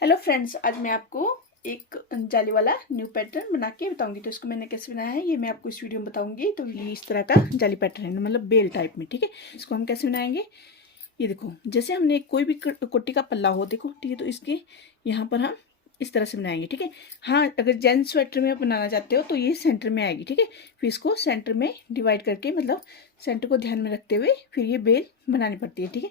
Hello friends, आज मैं आपको एक जाली वाला न्यू पैटर्न बना के बताऊंगी। तो इसको मैंने कैसे बनाया है ये मैं आपको इस वीडियो में बताऊंगी। तो ये इस तरह का जाली पैटर्न है, मतलब बेल टाइप में। ठीक है, इसको हम कैसे बनाएंगे ये देखो। जैसे हमने कोई भी कोटी का पल्ला हो, देखो ठीक है, तो इसके यहाँ पर हम इस तरह से बनाएंगे। ठीक है, हाँ, अगर जेंट्स स्वेटर में बनाना चाहते हो तो ये सेंटर में आएगी। ठीक है, फिर इसको सेंटर में डिवाइड करके, मतलब सेंटर को ध्यान में रखते हुए फिर ये बेल बनानी पड़ती है। ठीक है,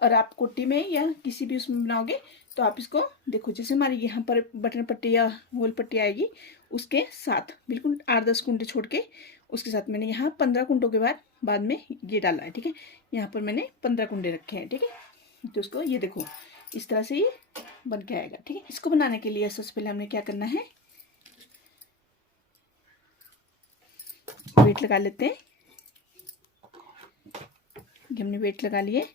और आप कोटी में या किसी भी उसमें बनाओगे तो आप इसको देखो, जैसे हमारी यहाँ पर बटन पट्टी या होल पट्टी आएगी, उसके साथ बिल्कुल 8-10 कुंडे छोड़ के उसके साथ मैंने यहाँ 15 कुंडों के बाद में ये डाला है। ठीक है, यहाँ पर मैंने 15 कुंडे रखे हैं। ठीक है, तो उसको ये देखो इस तरह से ये बन के आएगा। ठीक है, इसको बनाने के लिए सबसे पहले हमने क्या करना है, वेट लगा लेते हैं। हमने वेट लगा लिए।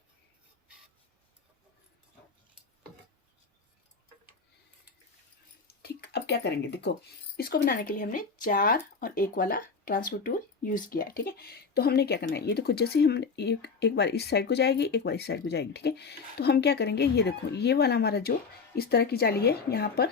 ठीक, अब क्या करेंगे, देखो इसको बनाने के लिए हमने 4 और 1 वाला ट्रांसफर टूल यूज किया है। ठीक है, तो हमने क्या करना है, ये देखो जैसे हम एक बार इस साइड को जाएगी, एक बार इस साइड को जाएगी। ठीक है, तो हम क्या करेंगे, ये देखो ये वाला हमारा जो इस तरह की जाली है यहाँ पर।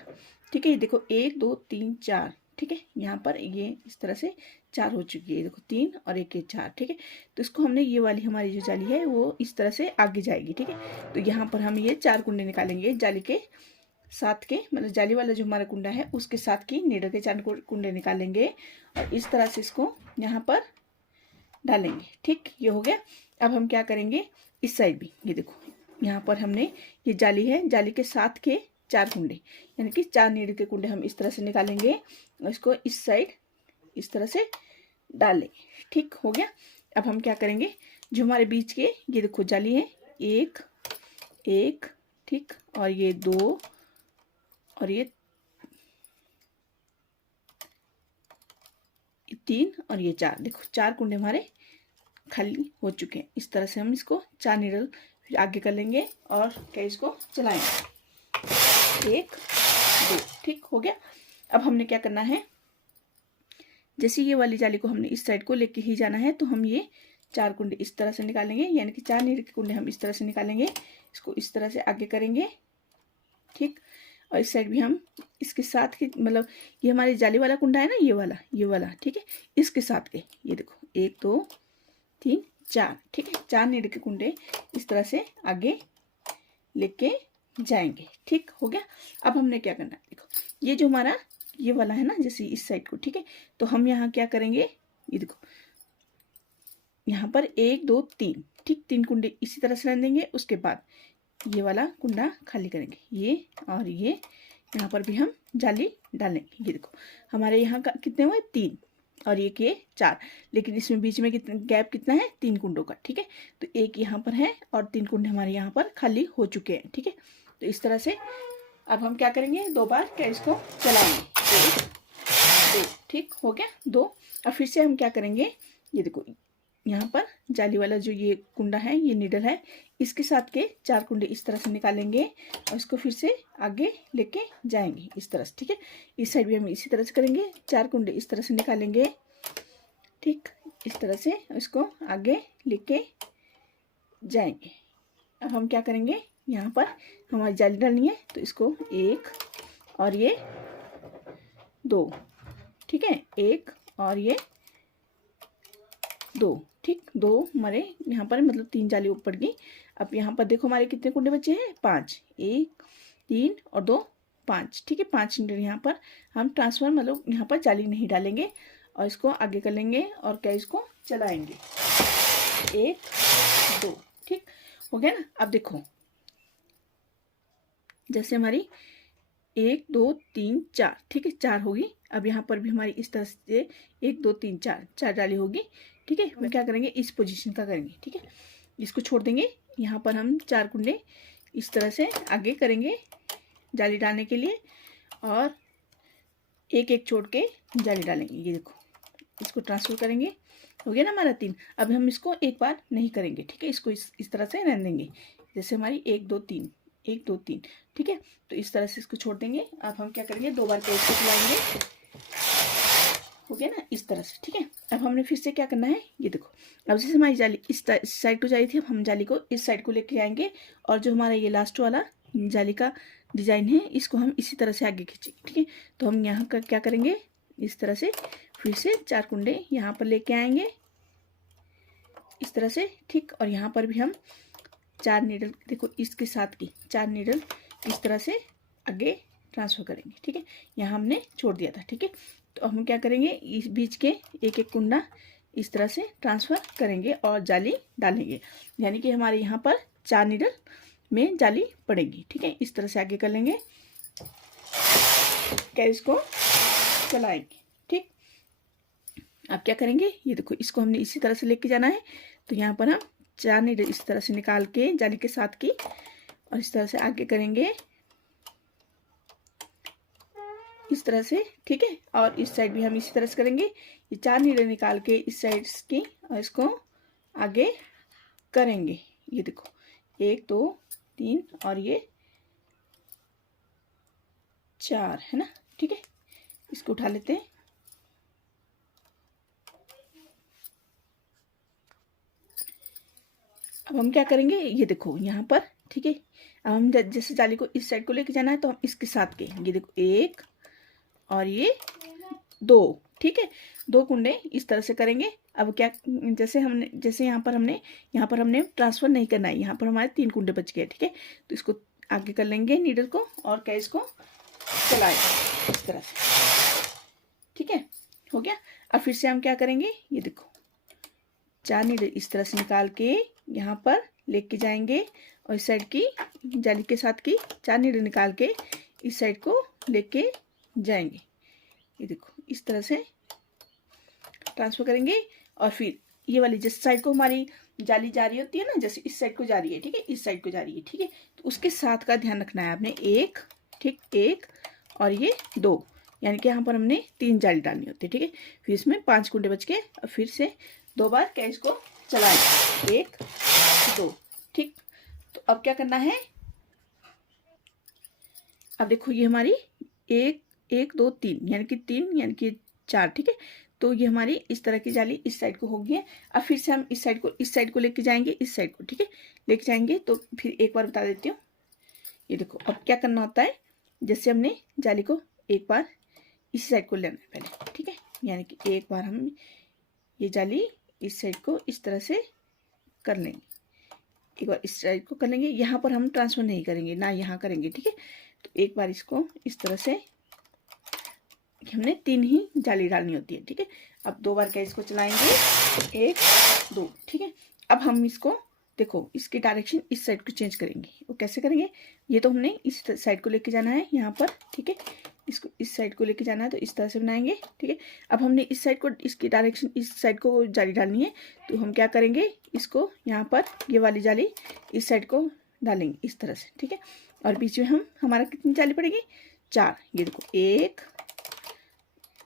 ठीक है, ये देखो 1 2 3 4। ठीक है, यहाँ पर ये इस तरह से 4 हो चुकी है, देखो 3 और 1 4। ठीक है, तो इसको हमने ये वाली हमारी जो जाली है वो इस तरह से आगे जाएगी। ठीक है, तो यहाँ पर हम ये 4 कुंडे निकालेंगे जाली के साथ के, मतलब जाली वाला जो हमारा कुंडा है उसके साथ की नीडल के 4 कुंडे निकालेंगे और इस तरह से इसको यहाँ पर डालेंगे। ठीक, ये हो गया। अब हम क्या करेंगे, इस साइड भी ये देखो, यहाँ पर हमने ये जाली है, जाली के साथ के 4 कुंडे, यानी कि 4 नीडल के कुंडे हम इस तरह से निकालेंगे और इसको इस साइड इस तरह से डाल लेंगे। ठीक हो गया। अब हम क्या करेंगे, जो हमारे बीच के ये देखो जाली है, 1 1, ठीक, और ये 2 और ये 3 और ये 4। देखो 4 कुंडे हमारे खाली हो चुके हैं। इस तरह से हम इसको 4 नीडल फिर आगे कर लेंगे और क्या इसको चलाएंगे, 1 2। ठीक हो गया। अब हमने क्या करना है, जैसे ये वाली जाली को हमने इस साइड को लेके ही जाना है, तो हम ये 4 कुंडे इस तरह से निकालेंगे, यानी कि 4 नीडल के कुंडे हम इस तरह से निकालेंगे, इसको इस तरह से आगे करेंगे। ठीक, और इस साइड भी हम इसके साथ के, मतलब ये हमारी जाली वाला कुंडा है ना, ये वाला। ठीक है, इसके साथ के ये देखो 1 2 3 4। ठीक है, 4 नीडल के कुंडे इस तरह से आगे लेके जाएंगे। ठीक हो गया। अब हमने क्या करना है, देखो ये जो हमारा ये वाला है ना, जैसे इस साइड को। ठीक है, तो हम यहाँ क्या करेंगे, ये देखो यहाँ पर 1 2 3, ठीक, 3 कुंडे इसी तरह से रहने देंगे। उसके बाद ये वाला कुंडा खाली करेंगे, ये और ये यहाँ पर भी हम जाली डालेंगे। ये देखो हमारे यहाँ का कितने हुए, 3 और एक ये 4, लेकिन इसमें बीच में कितना गैप कितना है, 3 कुंडों का। ठीक है, तो एक यहाँ पर है और 3 कुंडे हमारे यहाँ पर खाली हो चुके हैं। ठीक है, तो इस तरह से अब हम क्या करेंगे, 2 बार क्या इसको चलाएंगे, 1 2। ठीक हो गया, 2। और फिर से हम क्या करेंगे, ये देखो यहाँ पर जाली वाला जो ये कुंडा है, ये नीडल है, इसके साथ के 4 कुंडे इस तरह से निकालेंगे और इसको फिर से आगे लेके जाएंगे इस तरह से। ठीक है, इस साइड भी हम इसी तरह से करेंगे, 4 कुंडे इस तरह से निकालेंगे। ठीक, इस तरह से इसको आगे लेके जाएंगे। अब हम क्या करेंगे, यहाँ पर हमारी जाली डालनी है, तो इसको 1 और ये 2। ठीक है, 1 और ये 2। ठीक, 2 हमारे यहाँ पर, मतलब 3 जाली ऊपर की। अब यहाँ पर देखो हमारे कितने कुंडे बचे हैं, 5, 1 3 और 2 5। ठीक है, 5 नीडल यहाँ पर हम ट्रांसफर, मतलब यहाँ पर जाली नहीं डालेंगे और इसको आगे कर लेंगे और क्या इसको चलाएंगे, 1 2। ठीक हो गया ना। अब देखो जैसे हमारी 1 2 3 4, ठीक है, 4 होगी। अब यहाँ पर भी हमारी इस तरह से 1 2 3 4 डाली होगी। ठीक है, हम क्या करेंगे, इस पोजीशन का करेंगे। ठीक है, इसको छोड़ देंगे, यहाँ पर हम 4 कुंडे इस तरह से आगे करेंगे जाली डालने के लिए और एक एक छोड़ के जाली डालेंगे। ये देखो इसको ट्रांसफर करेंगे, हो गया ना हमारा 3। अब हम इसको एक बार नहीं करेंगे। ठीक है, इसको इस तरह से रहने देंगे, जैसे हमारी 1 2 3 1 2 3। ठीक है, तो इस तरह से इसको छोड़ देंगे। अब हम क्या करेंगे, 2 बार इसको चलाएंगे, हो गया ना इस तरह से। ठीक है, अब हमने फिर से क्या करना है, ये देखो अब जैसे हमारी जाली इस साइड को जा रही थी, अब हम जाली को इस साइड को लेके आएंगे और जो हमारा ये लास्ट वाला जाली का डिज़ाइन है इसको हम इसी तरह से आगे खींचेंगे। ठीक है, तो हम यहाँ का क्या करेंगे, इस तरह से फिर से 4 कुंडे यहाँ पर लेके आएंगे इस तरह से। ठीक, और यहाँ पर भी हम 4 नीडल, देखो इसके साथ की 4 नीडल इस तरह से आगे ट्रांसफ़र करेंगे। ठीक है, यहाँ हमने छोड़ दिया था। ठीक है, तो हम क्या करेंगे, इस बीच के एक एक कुंडा इस तरह से ट्रांसफ़र करेंगे और जाली डालेंगे, यानी कि हमारे यहाँ पर 4 नीडल में जाली पड़ेगी। ठीक है, इस तरह से आगे कर लेंगे, कैरिज को चलाएंगे। ठीक, अब क्या करेंगे, ये देखो इसको हमने इसी तरह से लेके जाना है। तो यहाँ पर हम 4 नीडल इस तरह से निकाल के जाली के साथ की और इस तरह से आगे करेंगे इस तरह से। ठीक है, और इस साइड भी हम इसी तरह से करेंगे। ये 4 नीडल निकाल के इस साइड की और इसको आगे करेंगे। ये देखो 1 2 3 और ये 4 है ना। ठीक है, इसको उठा लेते हैं। अब हम क्या करेंगे, ये देखो यहाँ पर। ठीक है, अब हम जैसे जाली को इस साइड को लेके जाना है तो हम इसके साथ के, ये देखो 1 और ये 2। ठीक है, 2 कुंडे इस तरह से करेंगे। अब क्या, जैसे यहाँ पर हमने ट्रांसफ़र नहीं करना है, यहाँ पर हमारे 3 कुंडे बच गए। ठीक है, तो इसको आगे कर लेंगे नीडल को और कैच को चलाएंगे इस तरह से। ठीक है, हो गया। अब फिर से हम क्या करेंगे, ये देखो 4 नीडल इस तरह से निकाल के यहाँ पर लेके जाएंगे और इस साइड की जाली के साथ की 4 नीडल निकाल के इस साइड को लेके जाएंगे। ये देखो इस तरह से ट्रांसफ़र करेंगे और फिर ये वाली जिस साइड को हमारी जाली जा रही होती है ना, जैसे इस साइड को जा रही है। ठीक है, इस साइड को जा रही है। ठीक है, तो उसके साथ का ध्यान रखना है आपने। 1, ठीक, 1 और ये 2, यानी कि यहाँ पर हमने 3 जाली डालनी होती है। ठीक है, फिर इसमें 5 कुंडे बच के और फिर से 2 बार कैच को चलाएंगे, 1 2। ठीक, तो अब क्या करना है, अब देखो ये हमारी 1 1 2 3 यानी कि 3 यानी कि 4। ठीक है, तो ये हमारी इस तरह की जाली इस साइड को होगी है। अब फिर से हम इस साइड को लेके जाएंगे, इस साइड को। ठीक है, लेके जाएंगे। तो फिर एक बार बता देती हूँ, ये देखो अब क्या करना होता है, जैसे हमने जाली को एक बार इस साइड को लेना है पहले। ठीक है, यानी कि एक बार हम ये जाली इस साइड को इस तरह से कर लेंगे, एक बार इस साइड को कर लेंगे। यहाँ पर हम ट्रांसफ़र नहीं करेंगे ना, यहाँ करेंगे। ठीक है, तो एक बार इसको इस तरह से, हमने 3 ही जाली डालनी होती है। ठीक है, अब 2 बार क्या इसको चलाएंगे, 1 2। ठीक है, अब हम इसको देखो इसकी डायरेक्शन इस साइड को चेंज करेंगे। वो कैसे करेंगे, ये तो हमने इस साइड को लेके जाना है यहाँ पर। ठीक है, इसको इस साइड को लेके जाना है तो इस तरह से बनाएंगे। ठीक है, अब हमने इस साइड को, इसकी डायरेक्शन इस साइड को जाली डालनी है, तो हम क्या करेंगे, इसको यहाँ पर ये वाली जाली इस साइड को डालेंगे इस तरह से। ठीक है, और बीच में हमारा कितनी जाली पड़ेगी, 4। ये देखो 1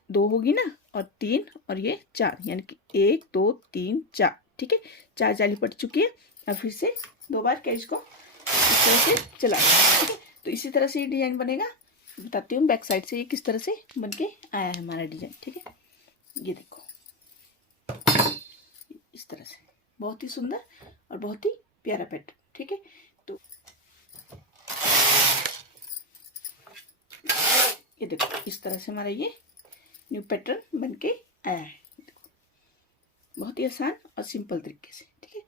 2 होगी ना और 3 और ये 4, यानी कि 1 2 3 4। ठीक है, 4 जाली पड़ चुकी है। अब फिर से 2 बार कैच को इस तरह से चलाएंगे। ठीक है, तो इसी तरह से ये डिजाइन बनेगा। बताती हूँ बैक साइड से ये किस तरह से बन के आया है हमारा डिजाइन। ठीक है, ये देखो इस तरह से, बहुत ही सुंदर और बहुत ही प्यारा पैटर्न। ठीक है, तो ये देखो इस तरह से हमारा ये न्यू पैटर्न बन के आया है। देखो बहुत ही आसान और सिंपल तरीके से। ठीक है,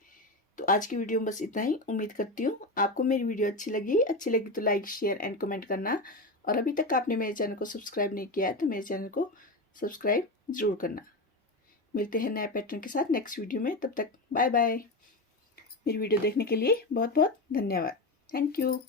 तो आज की वीडियो में बस इतना ही। उम्मीद करती हूँ आपको मेरी वीडियो अच्छी लगी तो लाइक शेयर एंड कमेंट करना, और अभी तक आपने मेरे चैनल को सब्सक्राइब नहीं किया है तो मेरे चैनल को सब्सक्राइब जरूर करना। मिलते हैं नए पैटर्न के साथ नेक्स्ट वीडियो में, तब तक बाय बाय। मेरी वीडियो देखने के लिए बहुत बहुत धन्यवाद। Thank you.